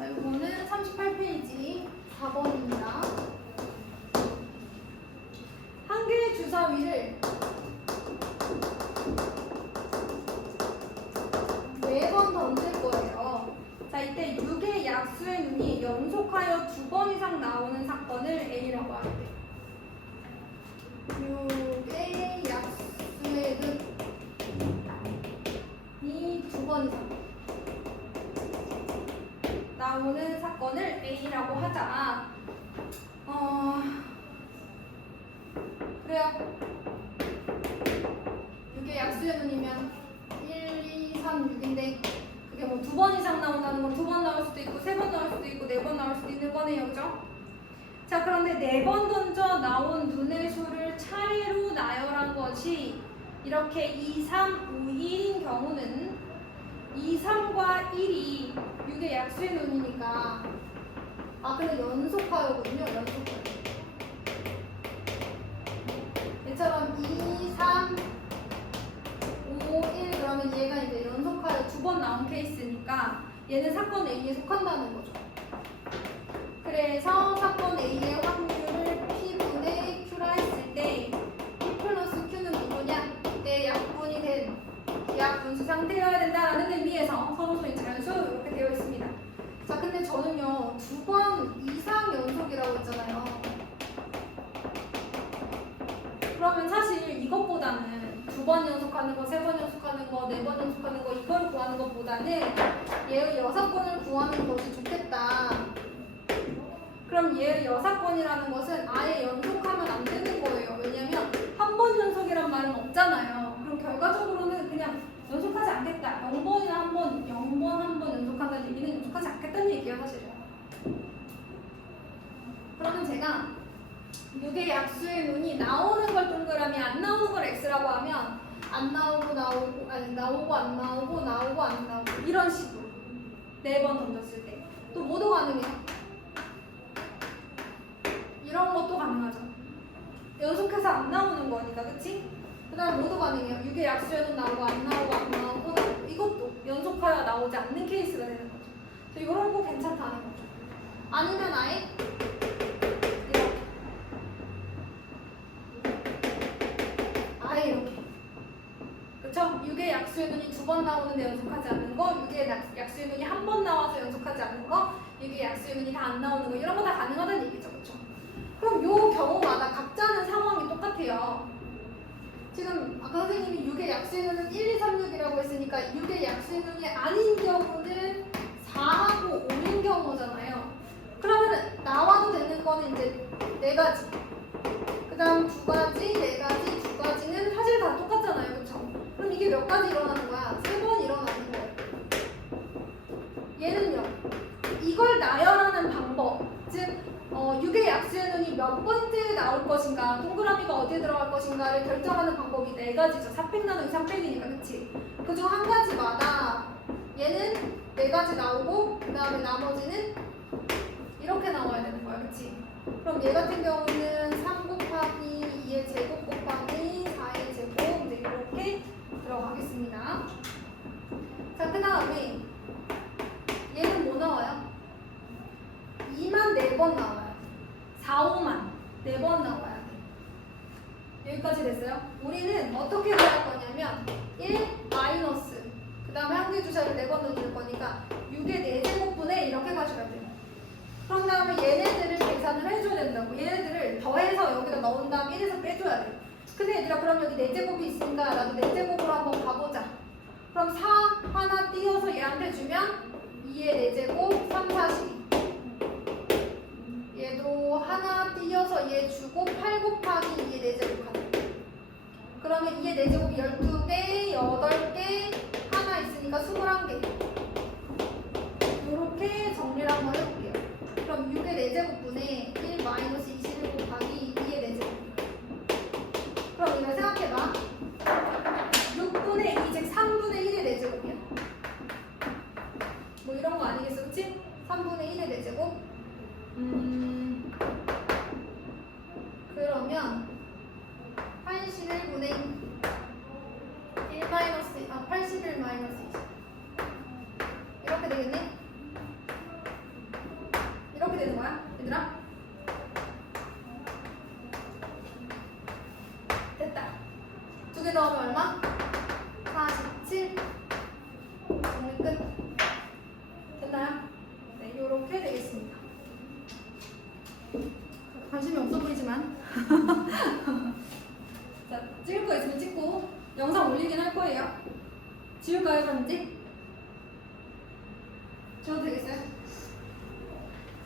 자, 이거는 38페이지 4번입니다. 한 개의 주사위를 4번 던질 거예요. 자, 이때 6의 약수의 눈이 연속하여 2번 이상 나오는 사건을 A라고 하는데 6의 약수의 눈이 2번 이상 나오는 사건을 A라고 하자. 그래요. 6의 약수의 눈이면 1, 2, 3, 6인데 그게 뭐 2번 이상 나온다는 건 2번 나올 수도 있고 3번 나올 수도 있고 4번 나올 수도 있는 거네요. 그죠? 자, 그런데 4번 던져 나온 눈의 수를 차례로 나열한 것이 이렇게 2, 3, 5, 1인 경우는 2, 3과 1이 6의 약수의 눈이니까 근데 연속하여거든요. 연속하여. 얘처럼 2, 3, 5, 1 그러면 얘가 이제 연속하여 2번 나온 케이스니까 얘는 사건 A에 속한다는 거죠. 그래서 사건 A의 확률을 P분의 Q라 했을 때 P 플러스 Q는 누구냐? 내 약분이 된 약분수 상태여야 된다라는 의미에서 서로소인 자연수 이렇게 되어 있습니다. 자, 근데 저는요 2번 이상 연속이라고 했잖아요. 그러면 사실 이것보다는 2번 연속하는 거, 3번 연속하는 거, 4번 연속하는 거 이걸 구하는 것보다는 얘의 6번을 구하는 것이 좋겠다. 그럼 얘의 6번이라는 것은 아예 연속하면 안 되는 거예요. 왜냐면 한 번 연속이란 말은 없잖아요. 그럼 결과적으로는 그냥 연속하지 않겠다. 0번이나 한 번, 0번 한 번 연속한다는 얘기는 연속하지 않겠다는 얘기예요, 사실은. 그러면 제가 6의 약수의 눈이 나오는 걸 동그라미, 안 나오는 걸 X라고 하면 안 나오고 나오고, 아니 나오고 안 나오고 나오고 안 나오고 이런 식으로 4번 던졌을 때 또 뭐도 가능해요. 이런 것도 가능하죠. 연속해서 안 나오는 거니까, 그치? 그 다음 뭐도 가능해요. 6의 약수의 눈 나오고 안 나오고 안 나오고 이것도 연속하여 나오지 않는 케이스가 되는 거죠. 그래서 이런 거 괜찮다는 거죠. 아니면 아예 이렇게. 그쵸? 6의 약수의 눈이 2번 나오는데 연속하지 않는 거, 6의 약수의 눈이 한 번 나와서 연속하지 않는 거, 6의 약수의 눈이 다 안 나오는 거, 이런 거 다 가능하다는 얘기죠. 그쵸? 그럼 요 경우마다 각자는 상황이 똑같아요. 지금 아까 선생님이 6의 약수의 눈은 1, 2, 3, 6이라고 했으니까 6의 약수의 눈이 아닌 경우는 4하고 5인 경우잖아요. 그러면 나와도 되는 거는 이제 4가지. 그 다음 2가지, 4가지, 2가지는 사실 다 똑같잖아요. 그쵸? 그럼 이게 몇 가지 일어나는 거야? 3번 일어나는 거예요. 얘는요. 이걸 나열하는 방법. 즉 6의 약수의 눈이 몇 번째 나올 것인가, 동그라미가 어디에 들어갈 것인가를 결정하는 방법이 4가지죠. 4팩 나누기 3팩이니까, 그치? 그중 한 가지마다 얘는 4가지 나오고, 그 다음에 나머지는 이렇게 나와야 되는 거야, 그치? 그럼 얘 같은 경우는 3 곱하기 2의 제곱 곱하기 4의 제곱, 이제 이렇게 들어가겠습니다. 자, 그 다음에 얘는 뭐 나와요? 2만 4번 나와요. 4, 5만 4번 나와야 돼. 여기까지 됐어요? 우리는 어떻게 구할 거냐면 1 마이너스 그 다음에 한 개 주사를 4번 넣어줄 거니까 6의 4제곱분에 이렇게 가져가야 돼요. 그런 다음에 얘네들을 계산을 해줘야 된다고. 얘네들을 더해서 여기다 넣은 다음 1에서 빼줘야 돼. 근데 얘들아, 그럼 여기 4제곱이 있으니까 나도 4제곱으로 한번 가보자. 그럼 4 하나 띄워서 얘한테 주면 2의 4제곱 3, 4, 12. 얘도 하나 띄어서 얘 주고 8 곱하기 2의 4제곱 하자. 그러면 2의 4제곱이 12개, 8개, 하나 있으니까 21개. 이렇게 정리를 한번 해볼게요. 그럼 6의 4제곱분에 1 마이너스 21 곱하기 2의 4제곱. 그럼 이걸 생각해봐. 6분의 2, 즉 3분의 1의 4제곱이야. 뭐 이런 거 아니겠어, 그치? 3분의 1의 4제곱. 그러면 81분의 1 마이너스 81 마이너스 20 이렇게 되겠네? 되는 거야 얘들아? 됐다. 두 개 더하면 얼마? 47. 오늘 끝. 됐나요? 네, 요렇게 되겠습니다. 관심이 없어 보이지만 자, 찍을 거 있으면 찍고 영상 올리긴 할 거예요. 지울까요, 그런지? 지워도 되겠어요?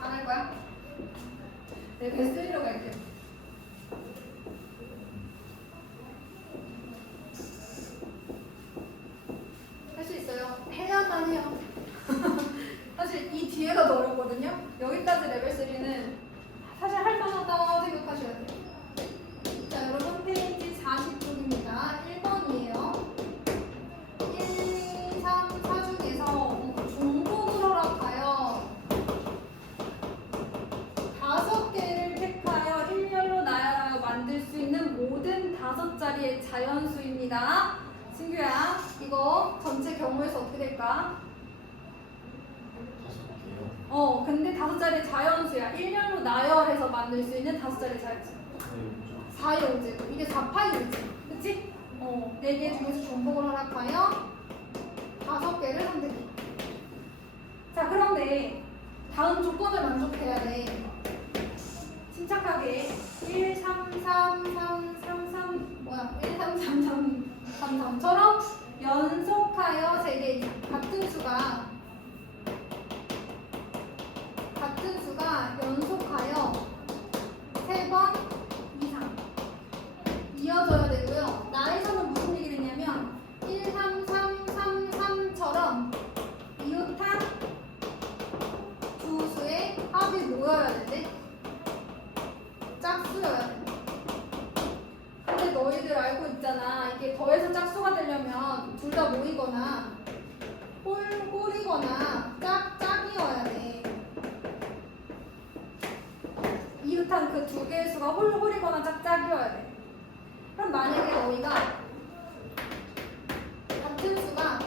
안 할 거야? 네, 그냥 쓰리러 갈게요. 할 수 있어요. 해야만 해요. 사실 이 뒤에가 더 어렵거든요. 여기까지 레벨 3는 사실 할 만하다 생각하셔야 돼요. 자, 여러분 페이지 40쪽입니다. 1번이에요. 1, 2, 3, 4 중에서 중복을 허락하여 5개를 택하여 일렬로 나열하여 만들 수 있는 모든 5자리의 자연수입니다. 승규야, 이거 전체 경우에서 어떻게 될까? 근데 5자리의 자연수야. 일렬로 나열해서 만들 수 있는 5자리의 자연수. 4용제곱. 이게 4파이용제. 그치? 4개 중에서 중복을 허락하여 5개를 선택해. 자, 그런데 다음 조건을 만족해야 돼. 침착하게 1, 3, 3, 3, 3, 3 뭐야? 1, 3, 3, 3, 3, 3처럼 연속하여 3개 이상 같은 수가 연속하여 3번 이상 이어져야 되고요. 나에서는 무슨 얘기를 했냐면 1, 3, 3, 3, 3처럼 이웃한 두 수의 합이 모여야 되지? 짝수여야 돼. 근데 너희들 알고 있잖아. 이게 더해서 짝수가 되려면 둘 다 모이거나 홀이거나 짝이어야 돼. 이웃한 그 두 개의 수가 홀이거나 짝이어야 돼. 그럼 만약에 너희가 같은 수가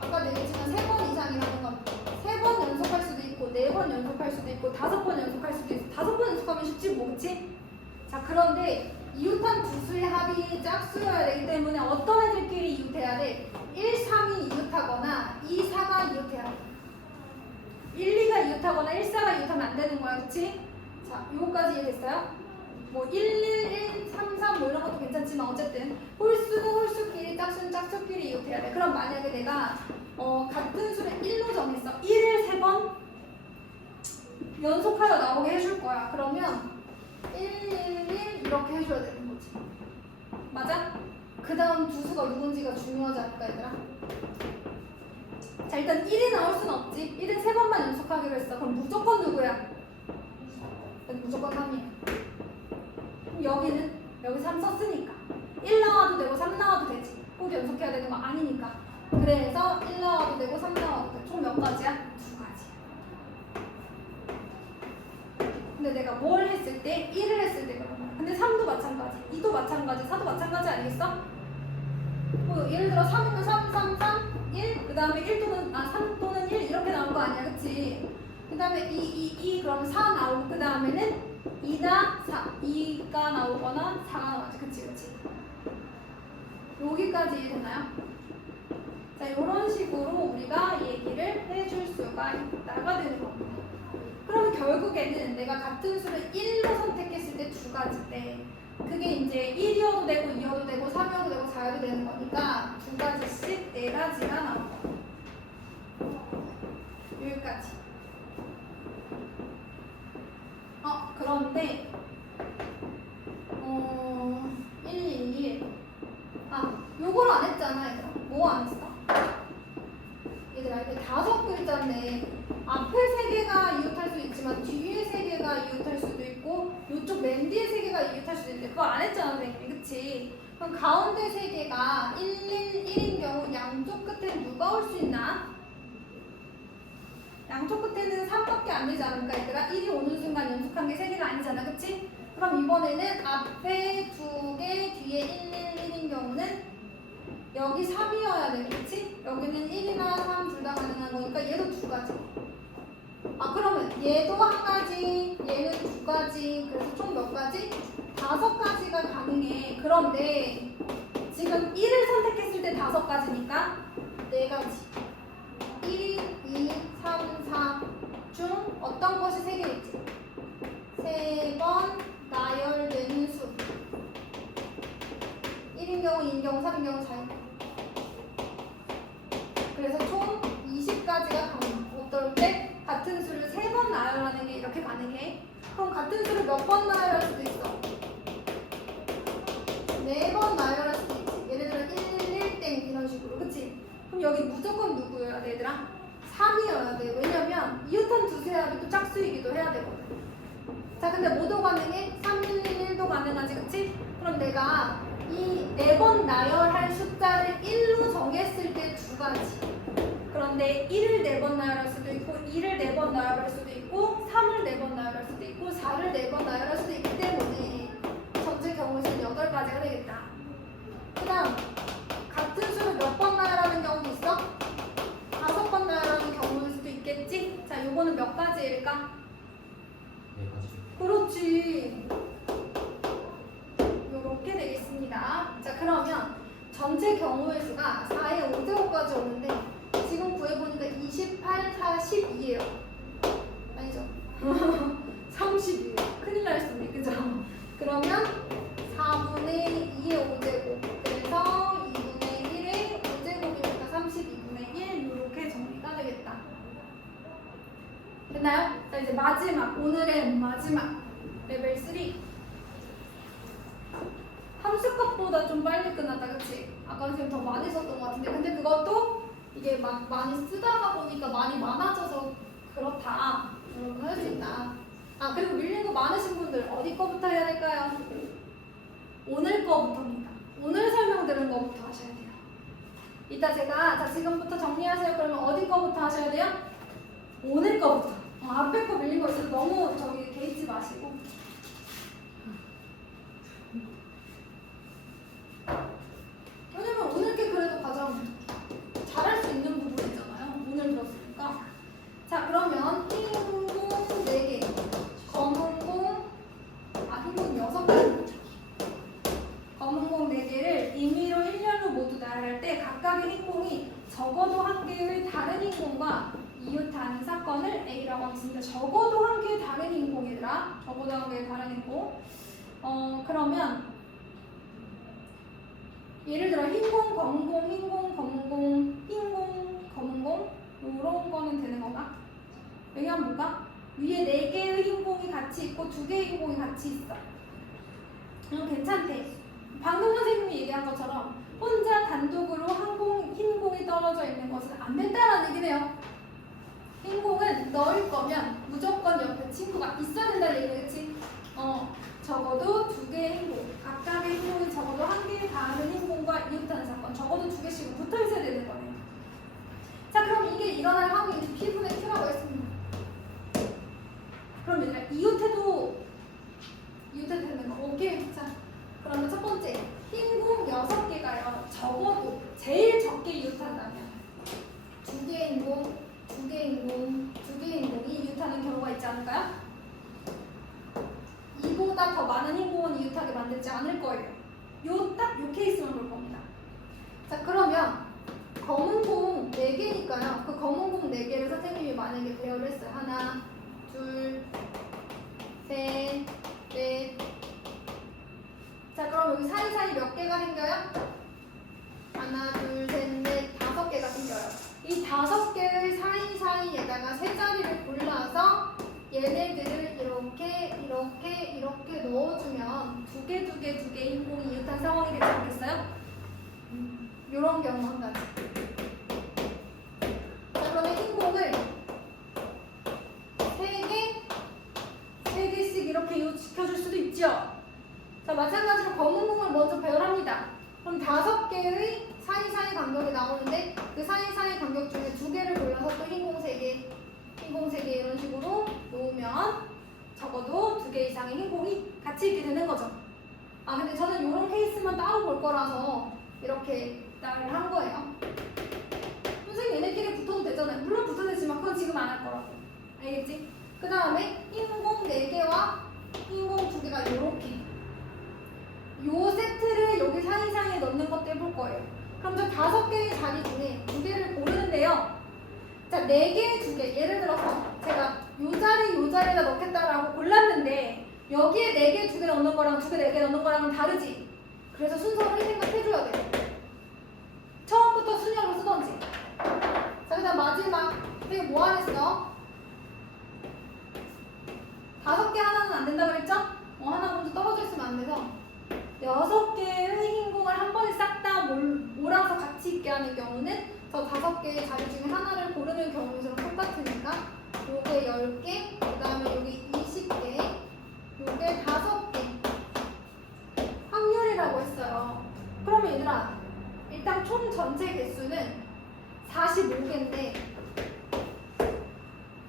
아까 얘기했지만 3번 이상이라는 건 3번 연속할 수도 있고 4번 연속할 수도 있고 5번 연속할 수도 있고 5번 연속하면 쉽지 뭐 그치? 자, 그런데 이웃한 두 수의 합이 짝수여야 되기 때문에 어떤 애들끼리 이웃해야 돼? 1, 3이 이웃하거나 2, 4가 이웃해야 돼. 1, 2가 이웃하거나 1, 4가 이웃하면 안 되는 거야, 그치? 자, 요거까지 이해됐어요? 뭐 1, 1, 1, 3, 3 뭐 이런 것도 괜찮지만 어쨌든 홀수는 홀수끼리 짝수는 짝수끼리 이웃해야 돼. 그럼 만약에 내가 같은 수를 1로 정했어. 1을 3번 연속하여 나오게 해줄 거야. 그러면 1, 1, 1 이렇게 해줘야 되는 거지. 맞아? 그 다음 두 수가 누군지가 중요하지 않을까 얘들아? 자, 일단 1이 나올 수는 없지. 1은 3번만 연속하기로 했어. 그럼 무조건 누구야? 여기 무조건 3이야. 그럼 여기 3 썼으니까 1 나와도 되고 3 나와도 되지. 꼭 연속해야 되는 거 아니니까. 그래서 1 나와도 되고 3 나와도 돼. 총 몇 가지야? 2가지야. 근데 내가 뭘 했을 때? 1을 했을 때 그런 거야. 근데 3도 마찬가지, 2도 마찬가지, 4도 마찬가지 아니겠어? 뭐 예를 들어 3이면 3, 3, 3, 1, 그 다음에 1 또는 3 또는 1 이렇게 나온 거 아니야, 그치? 그 다음에 2 그러면 4 나오고 그 다음에는 2나 4, 2가 나오거나 4가 나오지, 그치? 여기까지 이해되나요? 자, 이런 식으로 우리가 얘기를 해줄 수가 있다가 되는 겁니다. 그러면 결국에는 내가 같은 수를 1로 선택했을 때 2가지인데 그게 이제 1이어도 되고 2여도 되고 3이어도 되고 4여도 되는 거니까 2가지씩 4가지가 나온 거야. 여기까지. 그런데 111 요걸 안 했잖아 얘들아. 뭐 안 했어? 얘들아 이게 5글자인데 앞에 3개가 이웃할 수 있지만 뒤에 3개가 이웃할 수도 있고 요쪽 맨 뒤에 3개가 이웃할 수도 있는데 그거 안 했잖아 선생님이. 그치? 그럼 가운데 3개가 111인 경우 양쪽 끝에 누가 올 수 있나? 양쪽 끝에는 3밖에 안 되지 않을까 얘들아? 1이 오는 순간 연속한 게 3개가 아니잖아, 그치? 그럼 이번에는 앞에 2개, 뒤에 111인 경우는 여기 3이어야 돼, 그치? 여기는 1이나 3 둘 다 가능한 거니까 얘도 2가지. 그러면 얘도 한 가지, 얘는 두 가지, 그래서 총 몇 가지? 5가지가 가능해. 그런데 지금 1을 선택했을 때 5가지니까 4가지. 1, 2, 3, 4 중 어떤 것이 3개 있지? 3번 나열되는 수. 1인 경우, 2인 경우, 3인 경우, 4인 경우. 그래서 총 20가지가 가능. 어떨 때 같은 수를 3번 나열하는 게 이렇게 가능해. 그럼 같은 수를 몇 번 나열할 수도 있어? 4번 나열할 수도 있지. 예를 들어 111땡 이런 식으로. 그치? 그럼 여기 무조건 누구여야 돼, 얘들아? 3이어야 돼. 왜냐면 이웃한 두수합이 또 짝수이기도 해야 되거든. 자, 근데 뭐도 가능해? 3, 1, 1, 1도 가능하지, 그치? 그럼 내가 이 4번 나열할 숫자를 1로 정했을 때 2가지. 그런데 1을 4번 나열할 수도 있고 2를 4번 나열할 수도 있고 3을 4번 나열할 수도 있고 4를 4번 나열할 수도 있기 때문에 전체 경우에는 8가지가 되겠다. 그 다음 같은 수를 몇 번 나열하는 경우도 있어? 5번 나열하는 경우일 수도 있겠지? 자, 요거는 몇 가지일까? 4가지. 그렇지. 요렇게 되겠습니다. 자, 그러면 전체 경우의 수가 4에 5제곱까지 오는데 지금 구해보니까 28, 4, 12예요. 아니죠? 30이에요. 큰일 날 수도 있 그죠? 그러면 4분의 2의 5제곱. 그래서 2분의 1의 5제곱이니까 32분의 1 이렇게 정리가 되겠다. 됐나요? 자, 이제 마지막, 오늘의 마지막 레벨 3. 함수값보다 좀 빨리 끝났다, 그치? 아까 선생님 더 많이 썼던 것 같은데, 근데 그것도 이게 막 많이 쓰다가 보니까 많이 많아져서 그렇다. 여러분 할 수 있다. 아, 그리고 밀린 거 많으신 분들 어디 거부터 해야 될까요? 오늘 거부터입니다. 오늘 설명 들은 거부터 하셔야 돼요. 이따 제가 자 지금부터 정리하세요. 그러면 어디 거부터 하셔야 돼요? 오늘 거부터. 앞에 거 밀린 거 있어서 너무 저기 개의치 마시고. 왜냐면 오늘 게 그래도 가장 잘할 수 있는 부분이잖아요. 오늘 들었으니까. 자, 그러면 흰공 4개, 검은공, 흰공 6개, 검은공 4개를 임의로 1년로 모두 나열할 때 각각의 흰공이 적어도 한 개의 다른 흰공과 이웃하는 사건을 A라고 하겠습니다. 적어도 한 개의 다른 흰공이더라. 적어도 한 개의 다른 흰공. 그러면 예를 들어 흰공, 검은공, 흰공, 검은공, 흰공, 검은공 이런 거는 되는 건가? 왜냐면 뭔가 위에 4개의 흰공이 같이 있고 2개의 흰공이 같이 있어. 괜찮대. 방금 선생님이 얘기한 것처럼 혼자 단독으로 흰공이 떨어져 있는 것은 안 된다라는 얘기네요. 흰공은 너일 거면 무조건 옆에 친구가 있어야 된다는 얘기네, 그치? 적어도 2개의 흰공, 각각의 흰공이 적어도 한 개의 다른 흰공과 이웃하는 사건, 적어도 2개씩은 붙어 있어야 되는 거네요. 자, 그럼 이게 일어날 확률이 P분의 Q라고 했습니다. 그럼 얘들아, 이웃해도 되는 거. 오케이. 자, 그러면 첫 번째, 흰공 6개가요. 적어도 제일 적게 이웃한다면 2개의 흰공, 2개의 흰공, 2개의 흰공이 이웃하는 경우가 있지 않을까요? 이보다 더 많은 흰공은 이웃하게 만들지 않을 거예요. 딱 요 케이스만 볼 겁니다. 자, 그러면 검은공 4개니까요. 그 검은공 4개를 선생님이 만약에 배열을 했어요. 하나, 둘, 셋, 넷. 자, 그럼 여기 사이사이 몇 개가 생겨요? 하나, 둘, 셋, 넷, 5개가 생겨요. 이 5개의 사이사이에다가 세 자리를 골라서 얘네들을 이렇게 넣어주면 2개 흰공이 이웃한 상황이 되지 않겠어요? 이런 경우 한 가지. 자, 그러면 흰공을 3개씩 이렇게 이웃시켜줄 수도 있죠. 자, 마찬가지로 검은공을 먼저 배열합니다. 그럼 5개의 사이사이 간격이 나오는데 그 사이사이 간격 중에 2개를 골라서 또 흰공 3개, 흰공 3개 이런 식으로 놓으면 적어도 2개 이상의 흰공이 같이 있게 되는 거죠. 아, 근데 저는 이런 케이스만 따로 볼 거라서 이렇게 나를 한 거예요. 선생님 얘네끼리 붙어도 되잖아요. 물론 붙어도 되지만 그건 지금 안 할 거라고. 알겠지? 그 다음에 흰공 4개와 흰공 2개가 요렇게 요 세트를 여기 사이사이에 넣는 것도 해볼 거예요. 그럼 저 5개의 자리 중에 2개를 고르는데요. 자, 4개의 2개. 예를 들어서 제가 요 자리에다 넣겠다라고 골랐는데 여기에 4개 2개 넣는 거랑 2개 4개 넣는 거랑은 다르지. 그래서 순서를 생각해줘야 돼요. 처음부터 순열로 쓰던지. 자, 그 다음 마지막. 이게 뭐 하랬어? 5개 하나는 안 된다 그랬죠? 하나 먼저 떨어져 있으면 안 돼서 6개의 흰공을 한 번에 싹 다 몰아서 같이 있게 하는 경우는 저 5개의 자리 중에 하나를 고르는 경우랑 똑같으니까 요게 10개, 그 다음에 여기 20개, 요게 5개 확률이라고 했어요. 그러면 얘들아 일단 총 전체 개수는 45개인데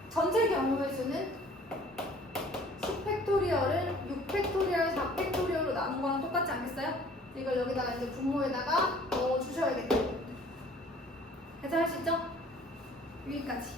전체 경우의 수는 10팩토리얼을 6팩토리얼, 4팩토리얼로 나눈 거랑 똑같지 않겠어요? 이걸 여기다가 이제 분모에다가 넣어 주셔야겠죠. 해서 할 수 있죠? 여기까지.